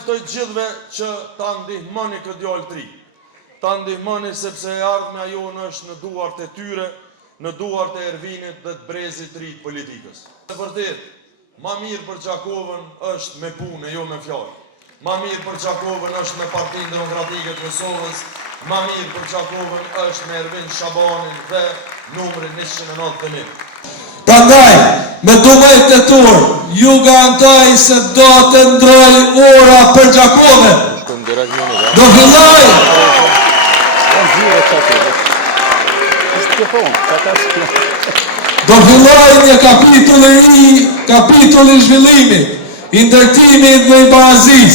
eftoj gjithve që ta ndihmoni këtë djalë tri. Ta ndihmoni sepse ardhmja jonë është në duart e tyre, në duart e Ervinit dhe të brezit ri të politikës. E vërtet, ma mirë për Qakovën është me punë, jo me fjalë. Ma mirë për Qakovën është me Partinë Demokratike të Kosovës, ma mirë për Qakovën është me Ervin Shabanin dhe numrin 191. Prandaj, me dumejt e tur, ju garantoj se do të ndroj ora për Qakovën. Do filloj një kapitull i ri, kapitull i zhvillimit, i ndërtimit dhe i barazis.